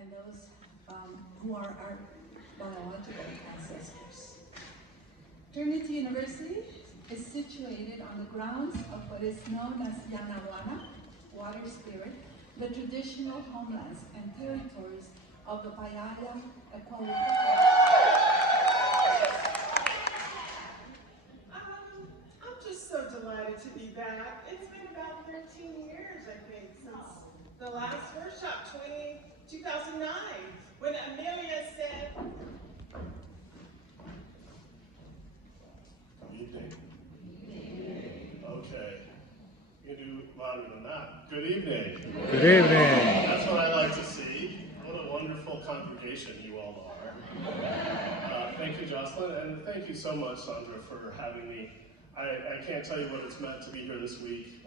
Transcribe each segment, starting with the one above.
and those who are our biological ancestors. Trinity University is situated on the grounds of what is known as Yanaguana, water spirit, the traditional homelands and territories of the Payaya Ecuador. I'm just so delighted to be back. It's been about 13 years, I think, since the last workshop, 2009, when Amelia said, Evening. Okay. You can do louder than that. Good evening. Good evening. That's what I like to see. What a wonderful congregation you all are. Thank you, Jocelyn, and thank you so much, Sandra, for having me. I can't tell you what it's meant to be here this week.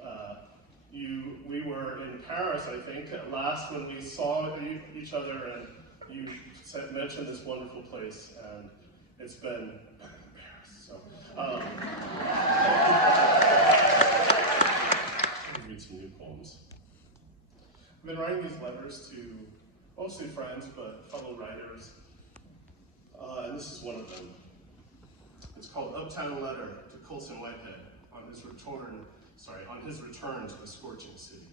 We were in Paris, I think, last when we saw each other, and you mentioned this wonderful place, and it's been Paris. So, I'll read some new poems. I've been writing these letters to mostly friends, but fellow writers, and this is one of them. It's called Uptown Letter to Colson Whitehead on his return to a scorching city.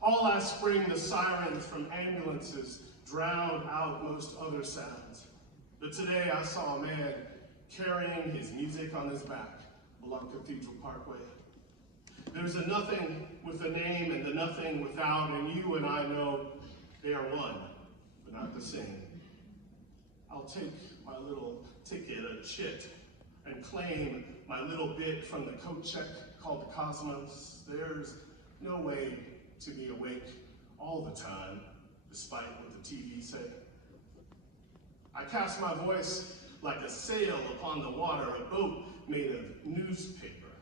All last spring, the sirens from ambulances drowned out most other sounds. But today I saw a man carrying his music on his back along Cathedral Parkway. There's a nothing with a name and the nothing without, and you and I know they are one, but not the same. I'll take my little ticket, a chit, and claim my little bit from the coat check called the cosmos. There's no way to be awake all the time, despite what the TV say. I cast my voice like a sail upon the water, a boat made of newspaper,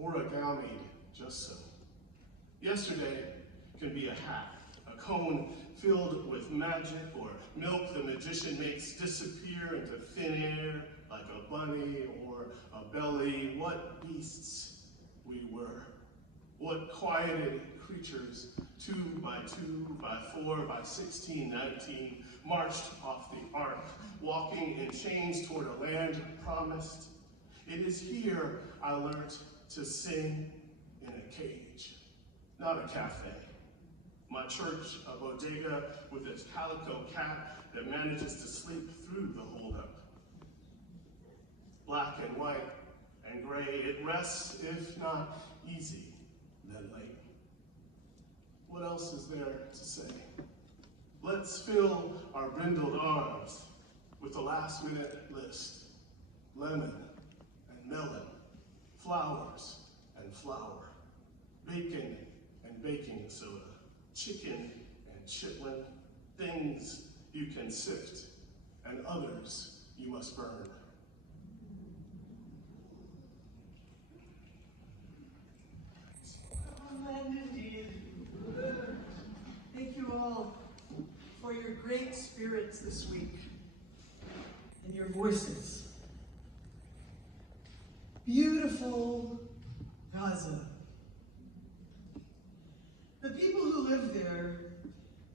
origami, just so. Yesterday can be a hat, a cone filled with magic, or milk the magician makes disappear into thin air like a bunny or a belly. What beasts we were. What quieted creatures, 2 by 2 by 4 by 16, 19, marched off the ark, walking in chains toward a land promised. It is here I learned to sing in a cage, not a cafe. My church, a bodega with its calico cat that manages to sleep through the holdup. Black and white and gray, it rests, if not easy, then late. What else is there to say? Let's fill our brindled arms with a last-minute list. Lemon and melon, flowers and flour, bacon and baking soda, chicken and chitlin, things you can sift, and others you must burn. Thank you all for your great spirits this week and your voices. Beautiful Gaza. The people who live there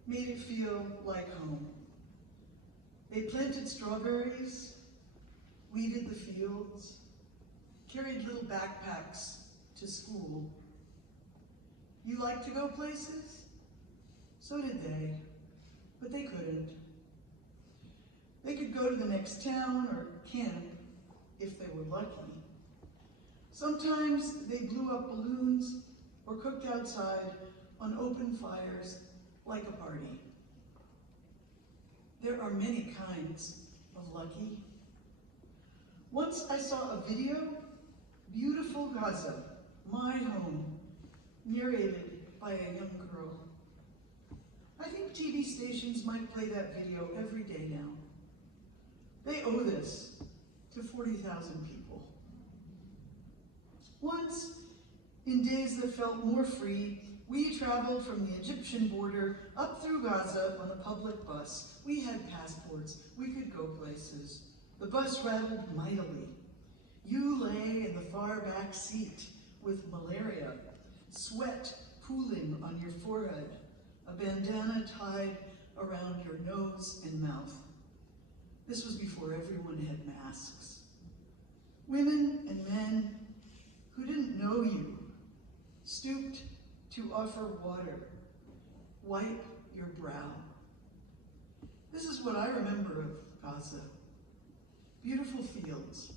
made it feel like home. They planted strawberries, weeded the fields, carried little backpacks to school. You like to go places? So did they, but they couldn't. They could go to the next town or camp if they were lucky. Sometimes they blew up balloons or cooked outside on open fires like a party. There are many kinds of lucky. Once I saw a video, Beautiful Gaza, My Home, narrated by a young girl. I think TV stations might play that video every day now. They owe this to 40,000 people. Once, in days that felt more free, we traveled from the Egyptian border up through Gaza on a public bus. We had passports, we could go places. The bus rattled mightily. You lay in the far back seat with malaria, sweat pooling on your forehead, a bandana tied around your nose and mouth. This was before everyone had masks. Women and men who didn't know you stooped to offer water, wipe your brow. This is what I remember of Gaza. Beautiful fields.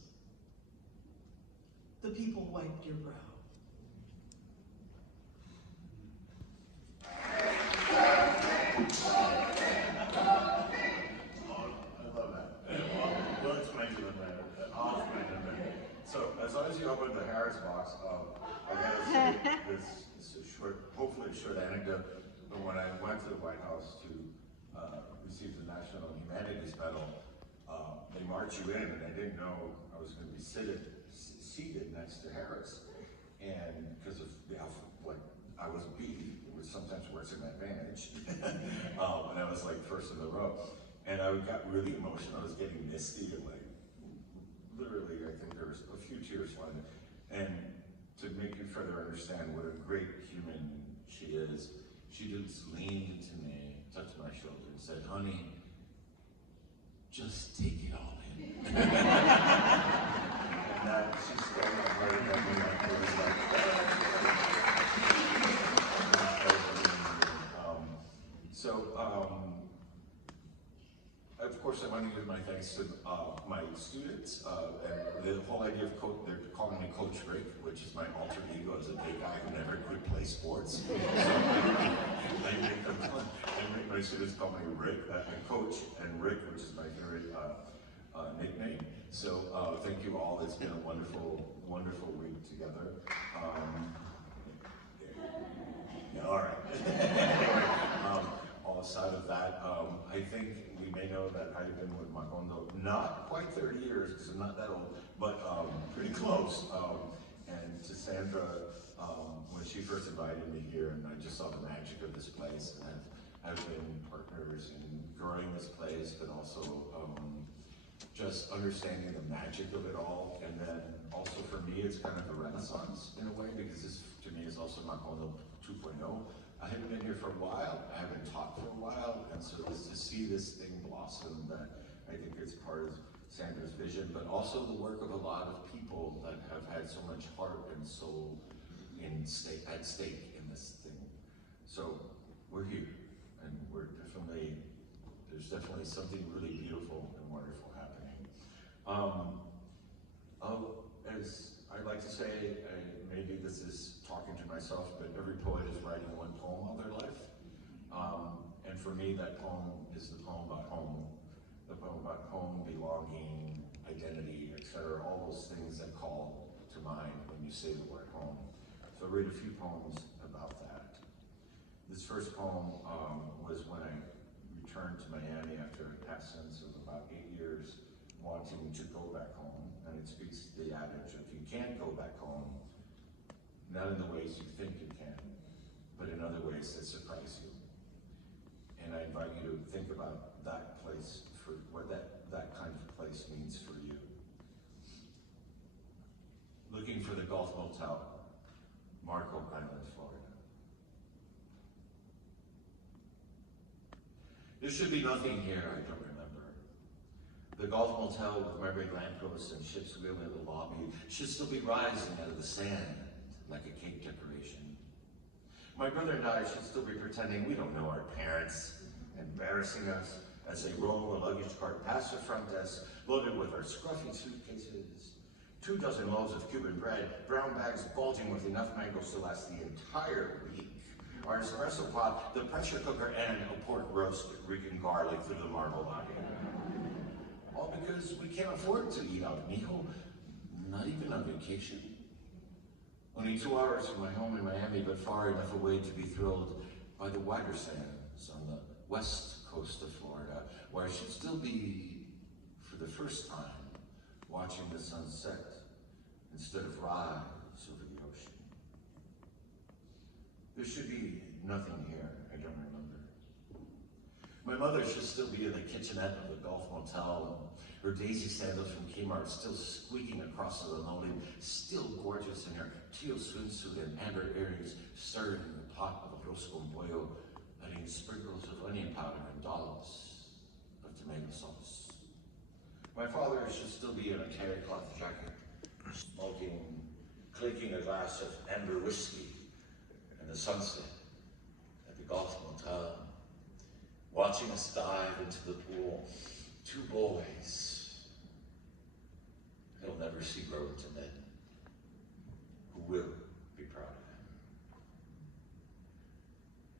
The people wiped your brow. We'll explain to them that. I'll explain to them that. So, as long as you open the Harris box, I gotta say this short, hopefully a short anecdote. But when I went to the White House to receive the National Humanities Medal, they march you in, and I didn't know I was going to be seated next to Harris, and because of like I was beat, which sometimes works in my advantage, and I was like first in the row, and I got really emotional. I was getting misty, and like literally, I think there was a few tears flowing. And to make you further understand what a great human she is, she just leaned into me, touched my shoulder, and said, "Honey, just take it all in." And that she's still not right at me. Of course, I want to give my thanks to my students, and the whole idea of they're calling me Coach Rick, which is my alter ego as a big guy who never could play sports. So I make my students call me Rick, Coach, and Rick, which is my favorite nickname. So thank you all. It's been a wonderful, wonderful week together. Yeah, all right. Anyway, all aside of that, I think we may know that I've been with Macondo not quite 30 years, because I'm not that old, but pretty close. And to Sandra, when she first invited me here, and I just saw the magic of this place, and I've been partners in growing this place, but also just understanding the magic of it all. And then also for me, it's kind of a renaissance in a way, because this to me is also Macondo 2.0. I haven't been here for a while, I haven't taught for a while, and so to see this thing blossom, that I think it's part of Sandra's vision, but also the work of a lot of people that have had so much heart and soul at stake in this thing. So we're here, and there's definitely something really beautiful and wonderful happening. As I like to say, maybe this is talking to myself, but every poet is writing one poem of their life. And for me, that poem is the poem about home, belonging, identity, etc. All those things that call to mind when you say the word home. So I'll read a few poems about that. This first poem was when I returned to Miami after an absence of about 8 years, wanting to go back home. And it speaks to the adage of you can't go back home, not in the ways you think you can, but in other ways that surprise you. And I invite you to think about that place, for what that kind of place means for you. Looking for the Gulf Motel, Marco Island, Florida. There should be nothing here I don't remember. The Gulf Motel with memory lampposts and ship's wheel in the lobby should still be rising out of the sand like a cake decoration. My brother and I should still be pretending we don't know our parents, embarrassing us as they roll a luggage cart past the front desk, loaded with our scruffy suitcases, 2 dozen loaves of Cuban bread, brown bags bulging with enough mangoes to last the entire week, our espresso pot, the pressure cooker, and a pork roast reeking garlic through the marble lobby. All because we can't afford to eat out, mijo, not even on vacation. Only 2 hours from my home in Miami, but far enough away to be thrilled by the wider sands on the west coast of Florida, where I should still be, for the first time, watching the sunset instead of rise over the ocean. There should be nothing here I don't remember. My mother should still be in the kitchenette of the Gulf Motel, her daisy sandals from Kmart still squeaking across the linoleum, still gorgeous in her teal swimsuit and amber earrings, stirring in the pot of arroz con pollo, adding sprinkles of onion powder and dollops of tomato sauce. My father should still be in a terry cloth jacket, smoking, clinking a glass of amber whiskey in the sunset at the golf motel, watching us dive into the pool, two boys he'll never see grow into men, who will be proud of him.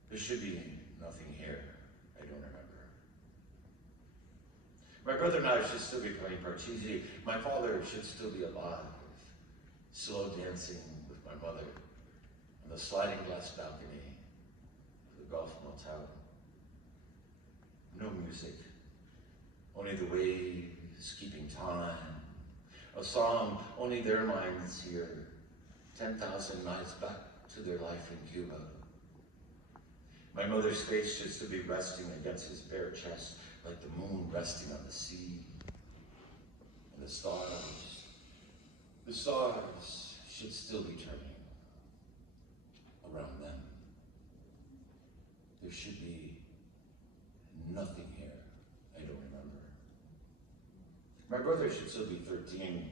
There should be nothing here I don't remember. My brother and I should still be playing parcheesi. My father should still be alive, slow dancing with my mother on the sliding glass balcony of the golf motel. No music, only the waves keeping time. A song only their minds hear, 10,000 nights back to their life in Cuba. My mother's face should still be resting against his bare chest, like the moon resting on the sea. And the stars should still be turning around them. There should be nothing here I don't remember. My brother should still be 13,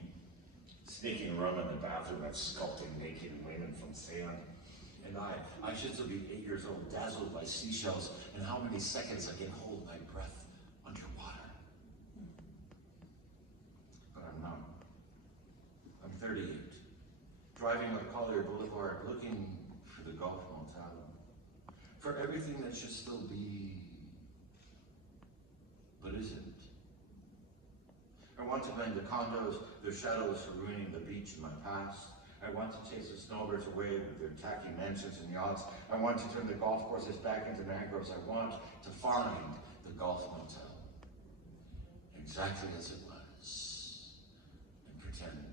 sneaking around in the bathroom and sculpting naked women from sand. And I should still be 8 years old, dazzled by seashells and how many seconds I can hold my breath underwater. But I'm not. I'm 38, driving up Collier Boulevard, looking for the golf motel, for everything that should still be, but isn't. I want to blame the condos, their shadows for ruining the beach in my past. I want to chase the snowbirds away with their tacky mansions and yachts. I want to turn the golf courses back into mangroves. I want to find the golf motel exactly as it was and pretend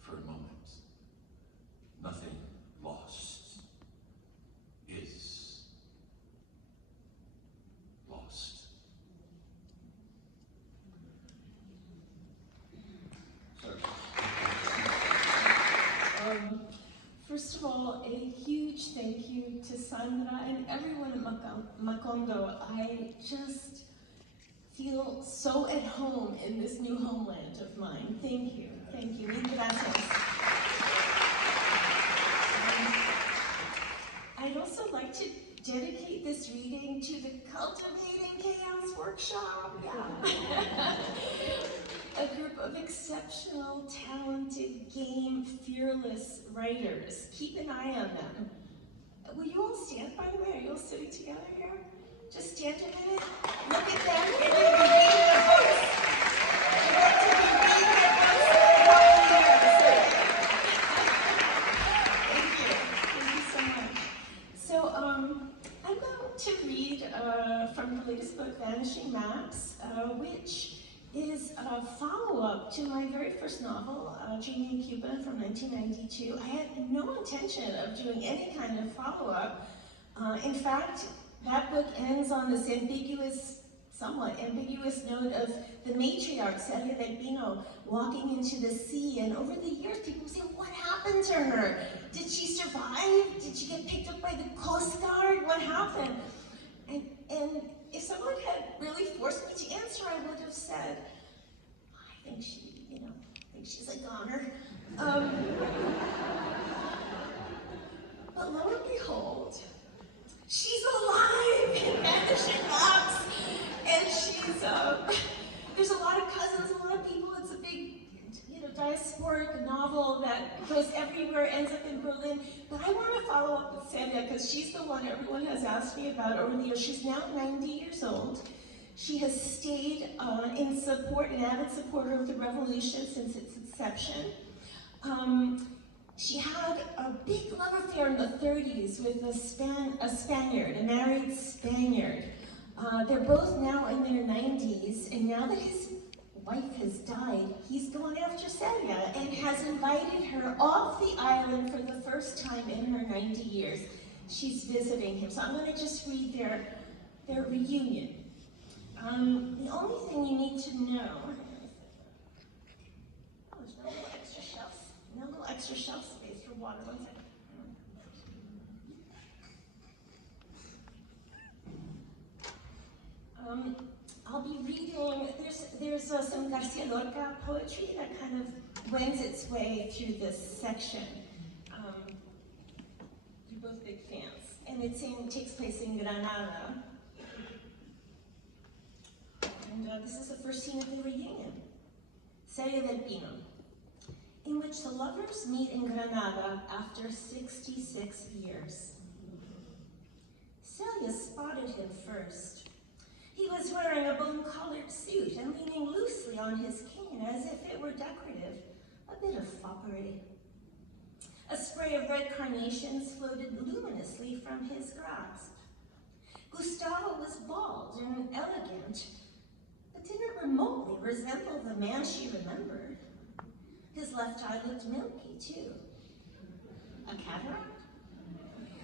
for a moment. Nothing lost is lost. First of all, a huge thank you to Sandra and everyone at Macondo. I just feel so at home in this new homeland of mine. Thank you. Thank you. Mil gracias. I'd also like to dedicate this reading to the Cultivating Chaos Workshop. Yeah. A group of exceptional, talented, game, fearless writers. Keep an eye on them. Will you all stand, by the way? Are you all sitting together here? Just stand a minute. Look at them. You're going to be reading their books. You're going to be reading their books. Thank you. Thank you so much. So, I'm going to read from the latest book, Vanishing Maps, which is a follow-up to my very first novel, Dreaming in Cuba from 1992. I had no intention of doing any kind of follow-up. In fact, that book ends on this somewhat ambiguous note of the matriarch, Celia Delpino, walking into the sea, and over the years people say, what happened to her? Did she survive? Did she get picked up by the Coast Guard? What happened? And if someone had really forced me to answer, I would have said, I think she's a goner. But lo and behold, she's alive in Vanishing Maps, and there's a lot of cousins, a lot of people. It's a big, diasporic novel that goes everywhere, ends up in Berlin. But I want to follow up with Celia because she's the one everyone has asked me about over the years. She's now 90 years old. She has stayed in support, an avid supporter of the revolution since its inception. She had a big love affair in the 30s with a Spaniard, a married Spaniard. They're both now in their 90s, and now that his wife has died, he's going after Celia and has invited her off the island for the first time in her 90 years. She's visiting him, so I'm going to just read their reunion. The only thing you need to know, there's no little extra shelf space for water, one second. I'll be reading, there's some García Lorca poetry that kind of wends its way through this section. You're both big fans. And it takes place in Granada. And this is the first scene of the reunion. Serie del Pino, in which the lovers meet in Granada after 66 years. Celia spotted him first. He was wearing a bone-collared suit and leaning loosely on his cane as if it were decorative, a bit of foppery. A spray of red carnations floated luminously from his grasp. Gustavo was bald and elegant, but didn't remotely resemble the man she remembered. His left eye looked milky, too. A cataract?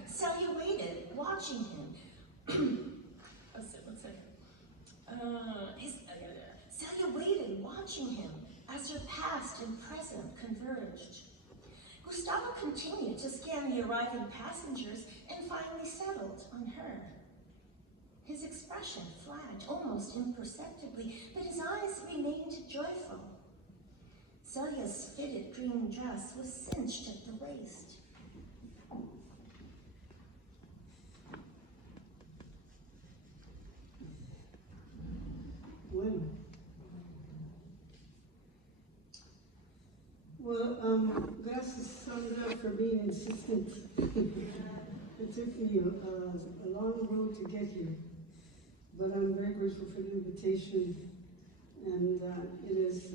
Celia waited, watching him. One second. Celia waited, watching him, as her past and present converged. Gustavo continued to scan the arriving passengers and finally settled on her. His expression flagged almost imperceptibly, but his eyes remained joyful. Celia's fitted green dress was cinched at the waist. Well, gracias, Sandra, for being insistent. It took me a long road to get here, but I'm very grateful for the invitation, and it has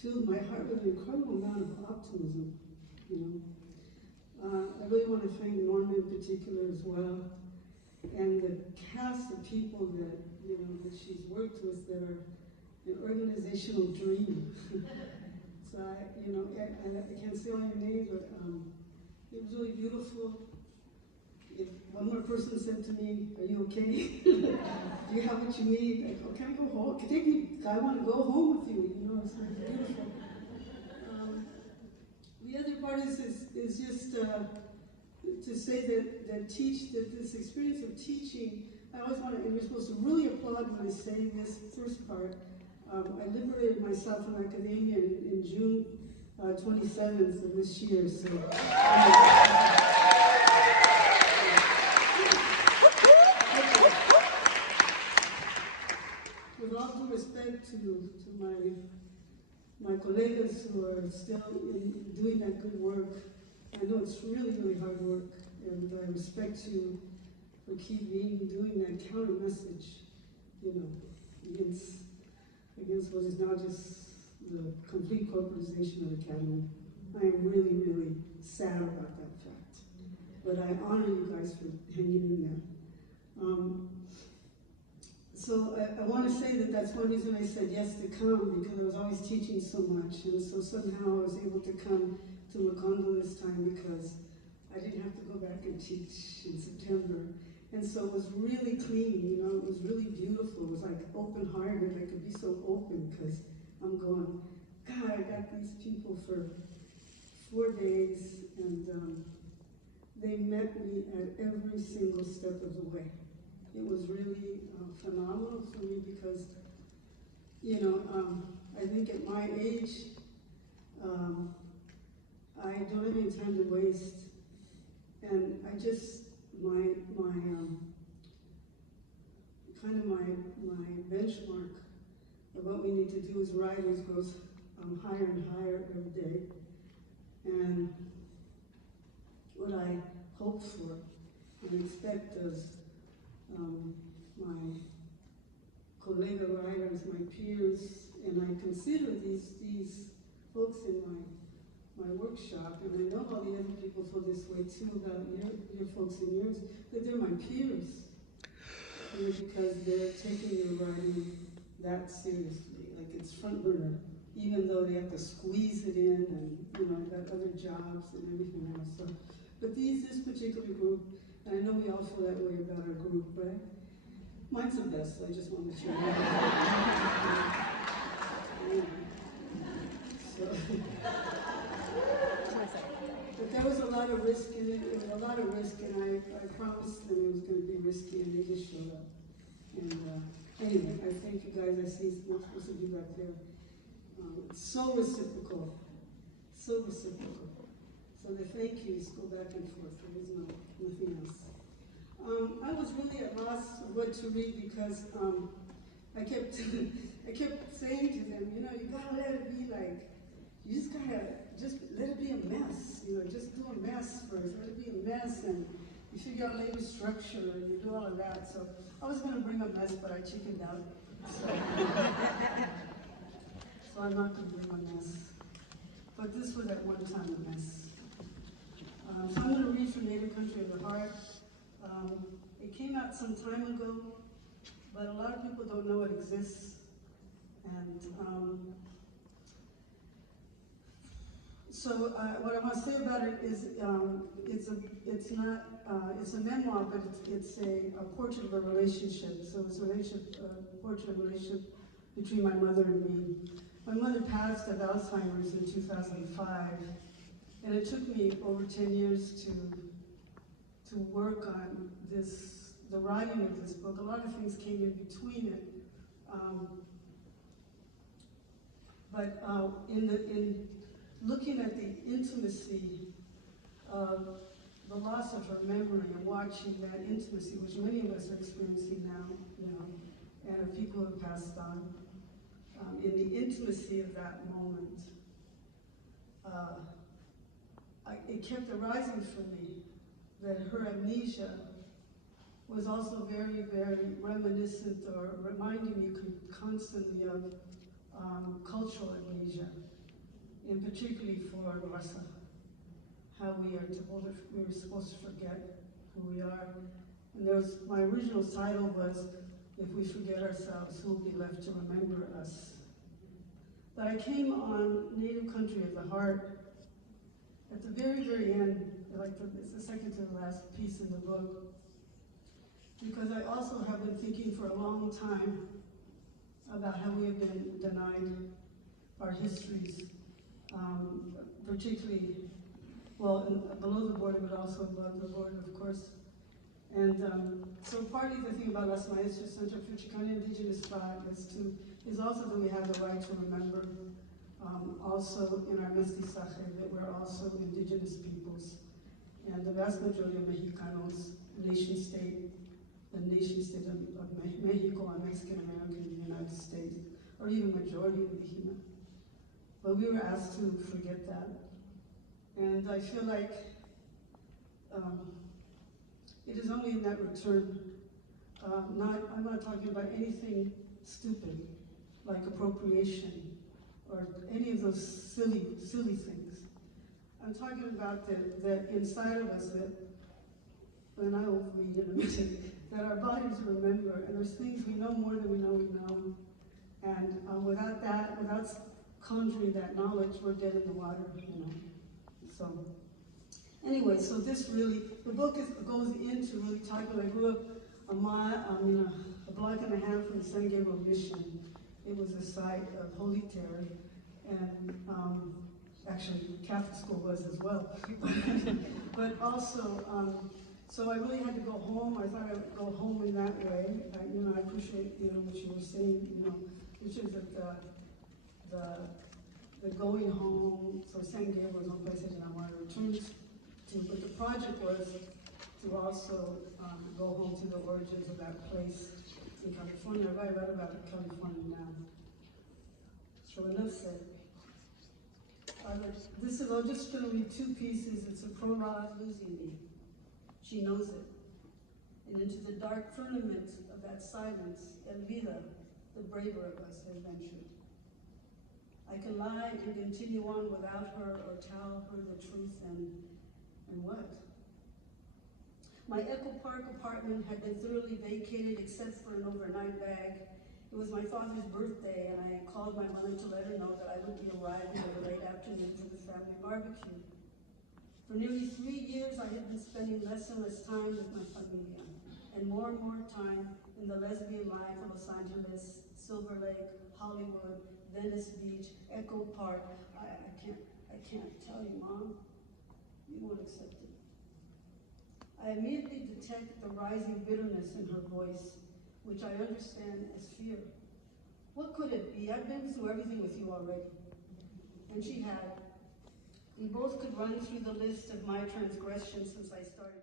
filled my heart with an incredible amount of optimism, you know. I really want to thank Norma in particular as well, and the cast of people that, you know, that she's worked with that are an organizational dream. So I can't say all your names, but it was really beautiful. If one more person said to me, "Are you okay? Do you have what you need?" Like, "Oh, can I go home? Can you take me? I want to go home with you." You know, it's beautiful. The other part is just to say that this experience of teaching, I always want to, and you're supposed to really applaud when I say this first part. I liberated myself from academia in June 27th of this year. So, with all due respect to my colleagues who are still doing that good work, I know it's really, really hard work, and I respect you for doing that counter message, you know, against what is now just the complete corporatization of the academy. I am really, really sad about that fact. But I honor you guys for hanging in there. So I want to say that that's one reason I said yes to come, because I was always teaching so much. And so somehow I was able to come to Macondo this time because I didn't have to go back and teach in September. And so it was really clean, you know, it was really beautiful. It was like open-hearted. I could be so open because I'm going, God, I got these people for 4 days, and they met me at every single step of the way. It was really phenomenal for me because, you know, I think at my age, I don't have any time to waste. And I just, my benchmark of what we need to do as writers goes higher and higher every day. And what I hope for and expect as my colleague writers, my peers, and I consider these folks in my workshop, and I know all the other people feel this way too about your folks and yours, that they're my peers. Because they're taking their writing that seriously, like it's front burner, even though they have to squeeze it in and, you know, got other jobs and everything else. So, but this particular group, and I know we all feel that way about our group, but mine's the best, so I just want to share that. So. risk in it. It was a lot of risk, and I promised them it was going to be risky, and they just showed up. And anyway, I thank you guys. I see most of you back there. It's so reciprocal, so reciprocal. So the thank yous go back and forth. There is nothing else. I was really at loss of what to read because I kept saying to them, you know, you gotta let it be like, you just gotta just let it be a mess. You know, just do a mess first. Let it be a mess, and you figure out labor structure, and you do all of that. So I was gonna bring a mess, but I chickened out. So I'm not gonna bring a mess. But this was at one time a mess. So I'm going to read from Native Country of the Heart. It came out some time ago, but a lot of people don't know it exists. And so what I want to say about it is it's a memoir, but it's a portrait of a relationship. So it's a portrait of a relationship between my mother and me. My mother passed of Alzheimer's in 2005. And it took me over 10 years to work on the writing of this book. A lot of things came in between it. But in looking at the intimacy of the loss of her memory and watching that intimacy, which many of us are experiencing now, you know, and of people who have passed on, in the intimacy of that moment, it kept arising for me that her amnesia was also very, very reminiscent or reminding me constantly of cultural amnesia, and particularly for Rasa, how we were supposed to forget who we are. And my original title was, If We Forget Ourselves, Who Will Be Left to Remember Us? But I came on Native Country of the Heart at the very, very end, like it's the second to the last piece in the book, because I also have been thinking for a long time about how we have been denied our histories, particularly, well, below the border, but also above the border, of course. And so part of the thing about Las Maestras Center for Chicana Indigenous Thought is also that we have the right to remember. Also in our mestizaje, that we're also indigenous peoples. And the vast majority of Mexicanos, the nation state of Mexico and Mexican American in the United States, or even majority indígena. But we were asked to forget that. And I feel like it is only in that return, I'm not talking about anything stupid, like appropriation, or any of those silly things. I'm talking about that inside of us, and I will read in a minute, that our bodies remember, and there's things we know more than we know we know. And without that, without conjuring that knowledge, we're dead in the water, you know. So, anyway, so this really, the book goes into really talking. I grew up a block and a half from the San Gabriel Mission. It was the site of Holy Terry, and actually Catholic school was as well. But also, so I really had to go home. I thought I would go home in that way. I appreciate, what you were saying, which is that the going home, so San Gabriel was one place that I wanted to return to, but the project was to also go home to the origins of that place in California. I write about California now. So enough said. I'm just going to read two pieces. It's a prologue, Losing Me. She knows it. And into the dark firmament of that silence, Elvira, the braver of us, has ventured. I can lie and continue on without her, or tell her the truth, and what? My Echo Park apartment had been thoroughly vacated except for an overnight bag. It was my father's birthday, and I called my mother to let her know that I would be arriving in the late afternoon for the family barbecue. For nearly 3 years, I had been spending less and less time with my familia, and more time in the lesbian life of Los Angeles, Silver Lake, Hollywood, Venice Beach, Echo Park. I can't tell you, Mom. You won't accept it. I immediately detect the rising bitterness in her voice, which I understand as fear. What could it be? I've been through everything with you already. And she had. We both could run through the list of my transgressions since I started.